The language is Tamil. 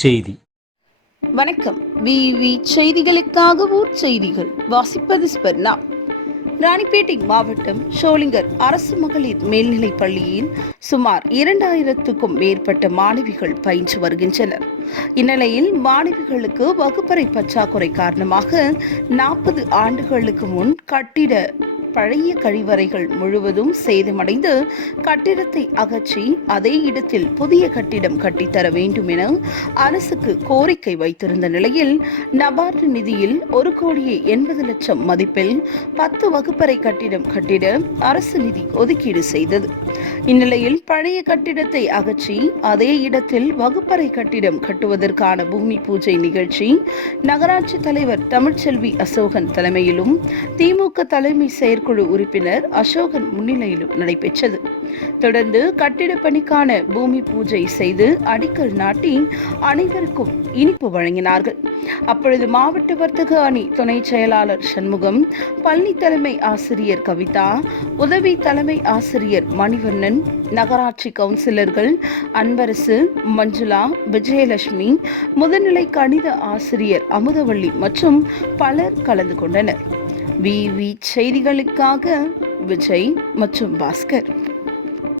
செய்தி. வணக்கம். விவி செய்திகளுக்காக ஊர் செய்திகள் வாசிப்பது ஸ்பர்ணா. ராணிப்பேட்டை மாவட்டம் ஷோலிங்கர் அரசு மகளிர் மேல்நிலைப் பள்ளியில் சுமார் 2000க்கும் மேற்பட்ட மாணவிகள் பயின்று வருகின்றனர். இந்நிலையில் மாணவிகளுக்கு வகுப்பறை பற்றாக்குறை காரணமாக 40 ஆண்டுகளுக்கு முன் கட்டிட பழைய கழிவறைகள் முழுவதும் சேதமடைந்து கட்டிடத்தை அகற்றி அதே இடத்தில் புதிய கட்டிடம் கட்டித்தர வேண்டும் என அரசுக்கு கோரிக்கை வைத்திருந்த நிலையில் நபார்டு நிதியில் 1,80,00,000 மதிப்பில் 10 வகுப்பறை கட்டிடம் கட்டிட அரசு நிதி ஒதுக்கீடு செய்தது. இந்நிலையில் பழைய கட்டிடத்தை அகற்றி அதே இடத்தில் வகுப்பறை கட்டிடம் கட்டுவதற்கான பூமி பூஜை நிகழ்ச்சி நகராட்சி தலைவர் தமிழ்ச்செல்வி அசோகன் தலைமையிலும் திமுக தலைமை செயற்குழு உறுப்பினர் அசோகன் முன்னிலையிலும் நடைபெற்றது. தொடர்ந்து கட்டிடப் பணிக்கான பூமி பூஜை செய்து அடிக்கல் நாட்டி அனைவருக்கும் இனிப்பு வழங்கினார்கள். அப்பொழுது மாவட்ட வர்த்தக அணி துணை செயலாளர் சண்முகம், பள்ளி தலைமை ஆசிரியர் கவிதா, உதவி தலைமை ஆசிரியர் மணிவண்ணன், நகராட்சி கவுன்சிலர்கள் அன்பரசு, மஞ்சுளா, விஜயலட்சுமி, முதுநிலை கணித ஆசிரியர் அமுதவள்ளி மற்றும் பலர் கலந்து கொண்டனர். விவி செய்திகளுக்காக விஜய் மற்றும் பாஸ்கர்.